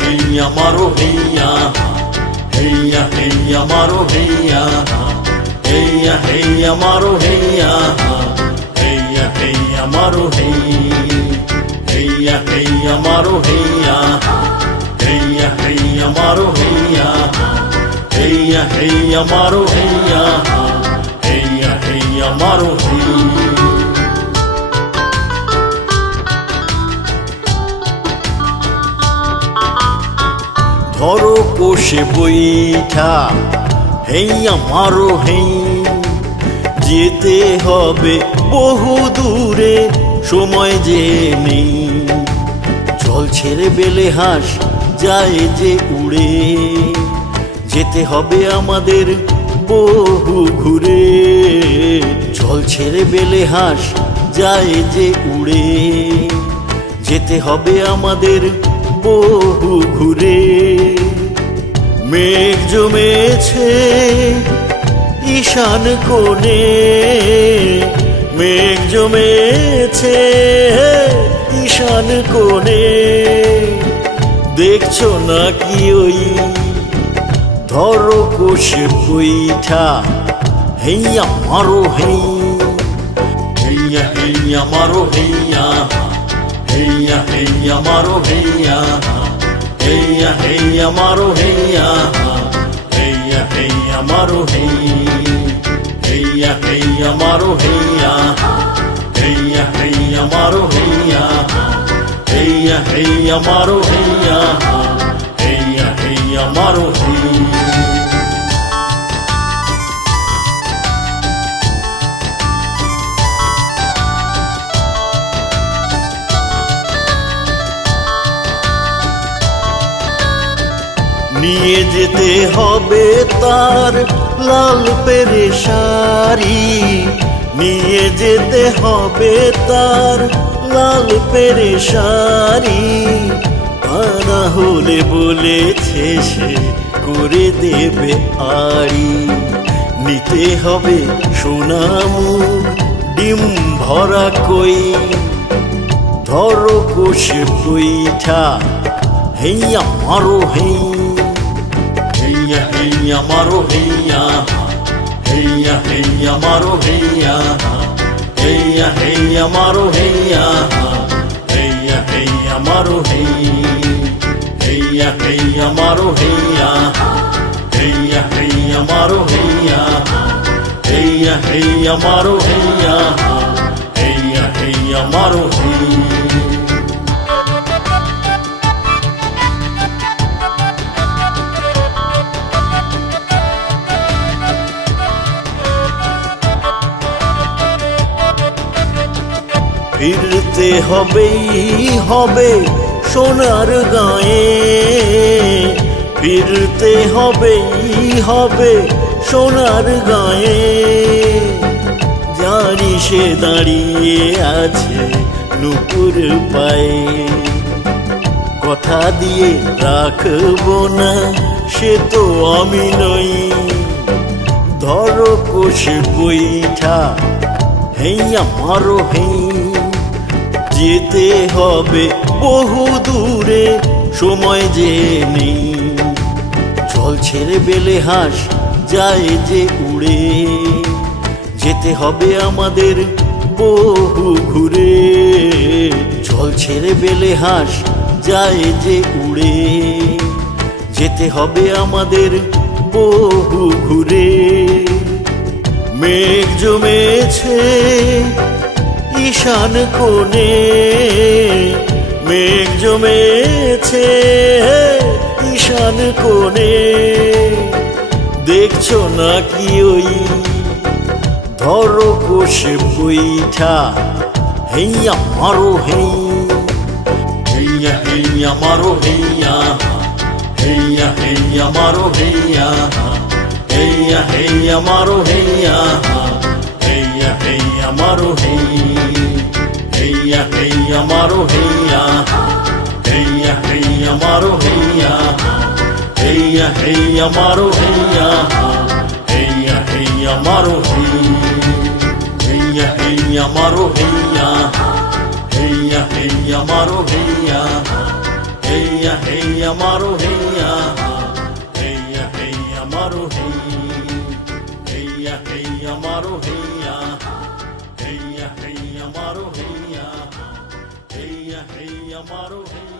হেইয়া মারো হেইয়া হেইয়া হেইয়া মারো হেইয়া হেইয়া হেইয়া মারো হেইয়া হেইয়া হেইয়া মারো হেই হেইয়া হেইয়া মারো হেইয়া হেইয়া হেইয়া মারো হেইয়া হেইয়া হেইয়া মারো হেইয়া হেইয়া হেইয়া মারো হেই ধরো কোষে বইঠা হেইয়া মারো হেই, যেতে হবে বহু দূরে, সময় যে নেই। জল ছেড়ে বেলে হাঁস যায় যে উড়ে। যেতে হবে আমাদের বহু ঘুরে। জল ছেড়ে বেলে হাঁস যায় যে উড়ে। যেতে হবে আমাদের বহু ঘুরে। মেঘ জমেছে ঈশান কোণে। মেঘ জমেছে ঈশান কোণে। দেখছ না কি ওই ধরো কোষে বইঠা হেইয়া মারো হেই হেইয়া হেইয়া মারো হেইয়া। হেইয়া হেইয়া মারো হেইয়া। হেইয়া হেইয়া, মারো হেইয়া। হেইয়া হেইয়া, মারো হেই। হেইয়া হেইয়া, মারো হেইয়া। হেইয়া হেইয়া, মারো হেইয়া। হেইয়া হেইয়া, মারো হেইয়া। হেইয়া হেইয়া, মারো হেই নিয়ে যেতে হবে তার লাল পেরে শাড়ি। নিয়ে যেতে হবে তার লাল পেরে শাড়ি। আনা হলে বলেছে সে করে দেবে আড়ি। নিতে হবে সোনামুখ ডিম ভরা কই। ধরো কোষে বইঠা হেইয়া মারো হেই। হেইয়া হেইয়া মারো হেইয়া হেইয়া হেইয়া মারো হেইয়া হেইয়া হেইয়া মারো হেইয়া হেইয়া হেইয়া মারো হেই হেইয়া হেইয়া মারো হেইয়া হেইয়া হেইয়া মারো হেইয়া হেইয়া হেইয়া মারো হেইয়া হেইয়া হেইয়া মারো হেই ফিরতে হবেই, হবে সোনার গায়ে। ফিরতে হবেই, হবে সোনার গায়ে। জানি সে দাঁড়িয়ে আছে নুপুর পায়ে। কথা দিয়ে রাখব না, সে তো আমি নই। ধরো কোষে বইঠা হেইয়া মারো হেই যেতে হবে বহু দূরে, সময় যে নেই। জল ছেড়ে বেলে হাঁস যায় যে উড়ে। যেতে হবে আমাদের বহু ঘুরে। জল ছেড়ে বেলে হাঁস যায় যে উড়ে। যেতে হবে আমাদের বহু ঘুরে। মেঘ জমেছে ঈশান কোণে মেঘ জমেছে ঈশান কোণে। দেখছ না কি ওই ধরো কোষে বইঠা হেইয়া মারো হেই হেইয়া হেইয়া মারো হেইয়া। হেইয়া হেইয়া মারো হেইয়া। হেইয়া হেইয়া মারো হেইয়া। হেইয়া হেইয়া মারো হেইয়া হেইয়া হেইয়া মারো হেইয়া হেইয়া হেইয়া মারো হেইয়া হেইয়া হেইয়া মারো হেই হেইয়া হেইয়া মারো হেইয়া হেইয়া হেইয়া মারো হেইয়া হেইয়া হেইয়া মারো হেইয়া হেইয়া হেইয়া মারো হেই হেইয়া হেইয়া মারো হেইয়া হেইয়া হেইয়া মারো হেইয়া হেইয়া হেইয়া মারো হেইয়া